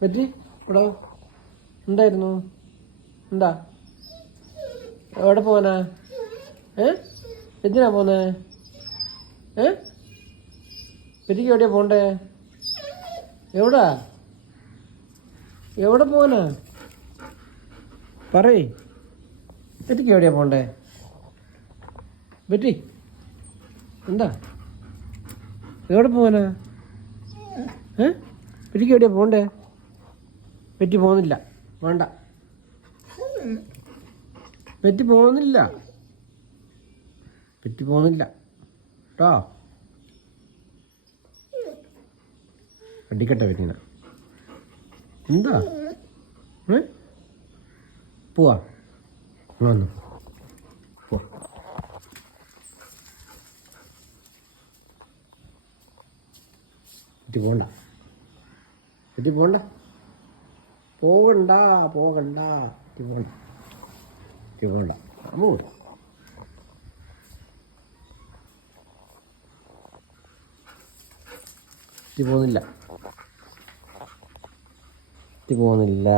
പറ്റി ഇവിടെ ഉണ്ടായിരുന്നു. എന്താ എവിടെ പോവാനാ? എന്തിനാ പോന്നേ? പെറ്റിക്ക് എവിടെയാ പോണ്ടേ? എവിടാ എവിടെ പോവാനാ? പറയ്. പെറ്റിക്ക് എവിടെയാ പോണ്ടേ? പെറ്റി എന്താ എവിടെ പോവാനാ? പെറ്റിക്ക് എവിടെയാ പോണ്ടേ? പെറ്റി പോകുന്നില്ല. വേണ്ട, പെറ്റി പോകുന്നില്ല. പെറ്റി പോകുന്നില്ല കേട്ടോ. അടിക്കട്ടെ പെറ്റിന. എന്താ പോവാ വന്നു പോവാ. പെറ്റി പോകണ്ട, പെറ്റി പോകണ്ട, പോകണ്ട, പോകണ്ട, പെറ്റി പോകണ്ട, പെറ്റി പോകണ്ട. അമ്മ കൂടെ പെറ്റി പോകുന്നില്ല, പെറ്റി പോകുന്നില്ല.